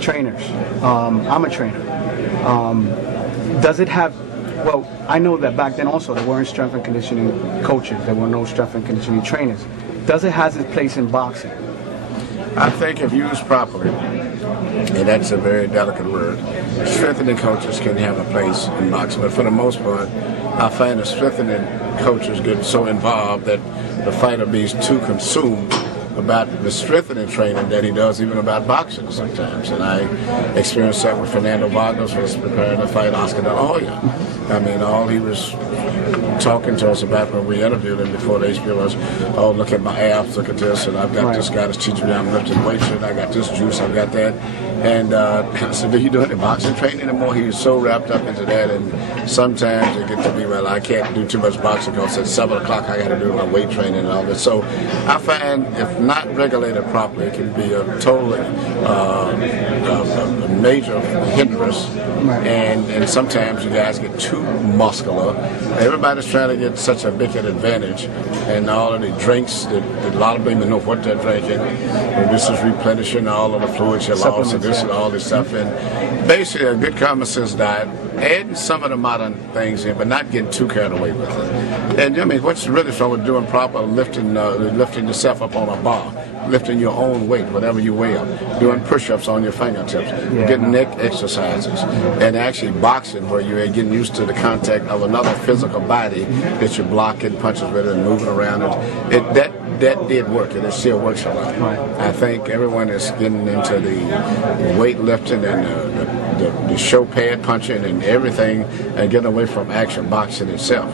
trainers. I'm a trainer. Does it have? Well, I know that back then also there weren't strength and conditioning coaches. There were no strength and conditioning trainers. Does it have its place in boxing? I think if used properly, and that's a very delicate word, strengthening coaches can have a place in boxing. But for the most part, I find the strengthening coaches get so involved that the fighter be too consumed about the strengthening training that he does even about boxing sometimes. And I experienced that with Fernando Vargas was preparing to fight Oscar De La Hoya. I mean, all he was talking to us about when we interviewed him before the HBO was, oh, look at my abs, look at this, and I've got this guy that's teaching me I'm lifting weights, and I got this juice, I've got that. And I said, do you do any boxing training anymore? He was so wrapped up into that, and sometimes it gets to be, well, I can't do too much boxing because at 7 o'clock I got to do my weight training and all that. So I find if not regulated properly, it can be a totally a major hindrance, and sometimes you guys get too muscular. Everybody's trying to get such a big advantage, and all of the drinks that a lot of people know what they're drinking, and this is replenishing all of the fluids you lost, and this and all this stuff. And basically, a good common sense diet, adding some of the modern things in, but not getting too carried away with it. And I mean, what's really wrong with doing proper lifting yourself up on a bar, lifting your own weight, whatever you weigh, doing push-ups on your fingertips, getting neck exercises, and actually boxing where you're getting used to the contact of another physical body that you're blocking punches with and moving around. That did work, and it still works a lot. I think everyone is getting into the weightlifting and the show pad punching and everything, and getting away from action boxing itself.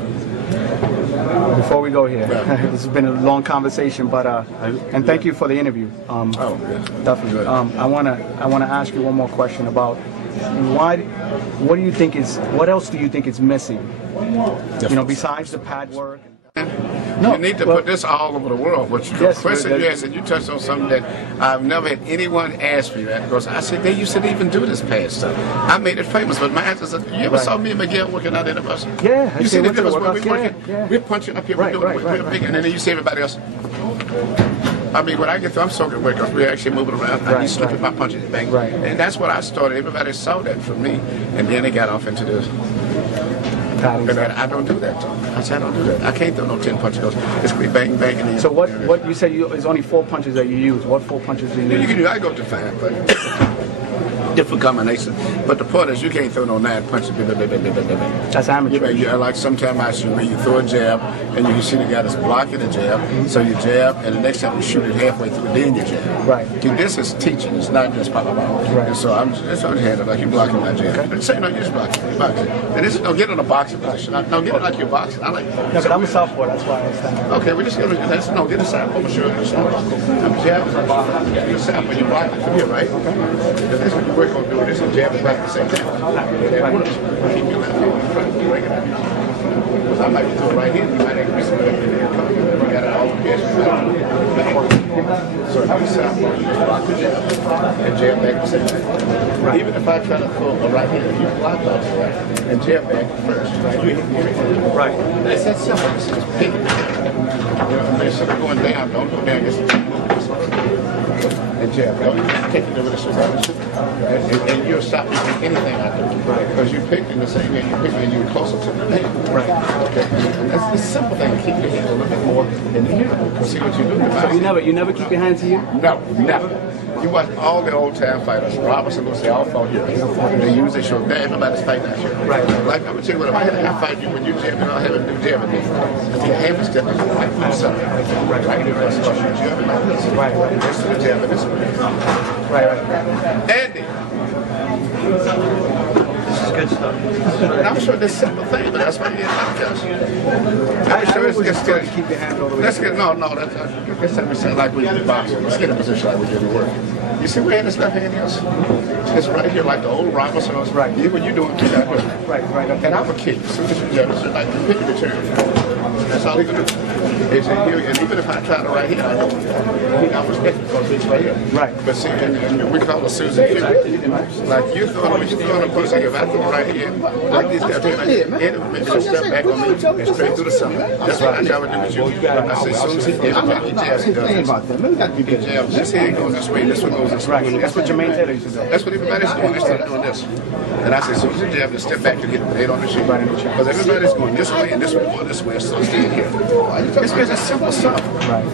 Before we go here, this has been a long conversation, but and thank you for the interview. Definitely. I wanna ask you one more question about what else do you think is missing? You know, besides the pad work. You need to put this all over the world. But the question you asked, and you touched on something that I've never had anyone ask me that, because I said they used to even do this pad stuff. I made it famous, but my answer is, you ever saw me and Miguel working out in the bus? Yeah. You see the difference when we're working? We're punching up here, we're doing it, we're big, and then you see everybody else. I mean, when I get through, I'm so good because we're actually moving around. I need slipping my punches and bang. And that's what I started. Everybody saw that from me, and then they got off into this. And I don't do that. I said I don't do that. I can't throw no 10 punches. It's going to be bang, bang. And so what you said is only 4 punches that you use. What 4 punches do you use? You can do, I go to 5, but different combinations. But the point is, you can't throw no 9 punches. That's amateur. Like sometimes I shoot where you throw a jab, and you can see the guy that's blocking the jab. So you jab, and the next time you shoot it halfway through, then you jab. And this is teaching. It's not just pop. And so I'm just on hand like you're blocking my jab. But say no, you're just blocking. And this is get in a boxing position. No, get it like you're boxing. I like. No, but I'm a southpaw. That's why I stand. Okay, we just get a southpaw. I'm sure. I'm jabbing. You're a southpaw. You're blocking from here, right? That's what we're going to do. This is jabbing back at the same time. That works. Keep your left hand. Break it out. Because I might be doing right here. You might actually be some left hand. You got it all the cash. So if you southpaw, you just block the jab and jab back at the same time. Even if I try to throw a right hand, you block off the right and jab back first. It's that simple. It's just picking. Instead of going down, don't go down. Just and jab. Don't take it over this way. And you'll stop me from anything I do. Because you pick in the same hand you pick and you're closer to the hand. Okay. And that's the simple thing. Keep your hands a little bit more in the mirror. See what you're doing. So you never keep your hands here? No, never. You watch all the old time fighters. Robinson will say, all fought here. They usually show everybody's fighting out here. Like I'm gonna tell you what, if I had a fight you when you jabbing, I'll have a new jabbing. I think a half a step is like myself. Right here, because you're jabbing like this. This is the jabbing this way. Andy. This is good stuff. And I'm sure this simple thing, but that's why you like us. I'm sure it's still keep your hands all the way. Let's get let's like we do boxing. Let's get in a position like we do the work. You see where this left hand is? It's right here, like the old Robinson. Right. When you're doing kick out. Right. And I'm a kick. So this is like you pick the turn. That's all he can do. And even if I try to right here, I know he not respected because he's right here. Right. But see, and we call it Susan Q. Like you throwing, when you throwing a person, if I throw right here, like these guys, it would make me step back on me and straight through the summer. That's what I try to do with you. I say, as soon as he gave it back, he jabs, he does this. He jabs, this hand goes this way, this one goes this way. Right. That's what Jermaine Taylor used to do. That's what everybody's doing. They're still doing this. And I say, as soon as you jab, just step back to get the head on the shoe. Because everybody's going this way and this one going this way, so stay here. It's just simple stuff.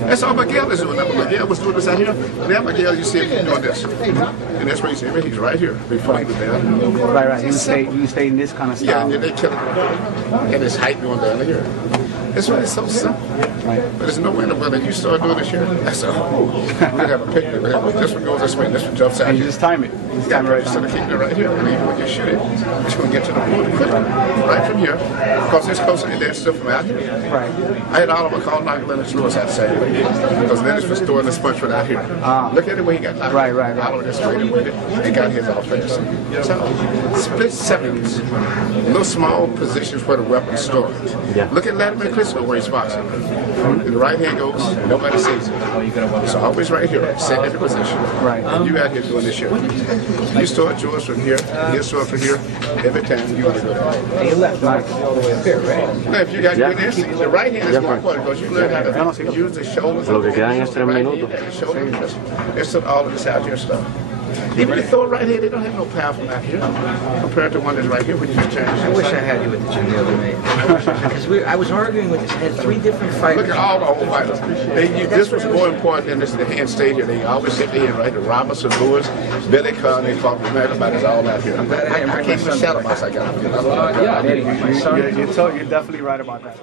That's all Miguel is doing. Miguel was doing this out here. Now Miguel, you see him doing this. And that's where you see him. He's right here before he was there. Right. You stay in this kind of style. Yeah, and then they kill him. And his height going down here. It's really so simple. But there's no way in the world that you start doing this here. That's we'd have a picnic. This one goes this way, and this one jumps out. And you just time it. Instead of keeping it right here, and even when you shoot it, it's going to get to the point quickly. Right from here. Because it's closer to that stuff from out here. Right. I had Oliver call knock Lennox Lewis out the same way. Because Lennox was throwing the sponge right out here. Look at the way he got knocked. Right. Oliver just waited with it and got his off fast. So, split seconds. Little small positions where the weapon stored. Yeah. Look at Latimer Klitschko where he's boxing. And the right hand goes, nobody sees it. It's always right here, set in the position. Right. And you out here doing this shit. You start yours from here, you start from here, every time you want to go there. And your left leg is all the way up here, right? Now, if you got good instinct, the right hand is more important because you learn how to use the shoulders. Lo que quedan es 3 minutos. It's all of this out here stuff. Even if you throw it right here, they don't have no power from out here compared to one that's right here when you just turn. I wish I had you at the gym the other night. Because I was arguing with this, had 3 different fighters. Look at all the old fighters. This was more important than this. The hand stayed here. They always sit there, right? The Robinson, Lewis, Billy Conn, they fought with everybody's all out here. I can't even shadow box. I got. You're definitely right about that.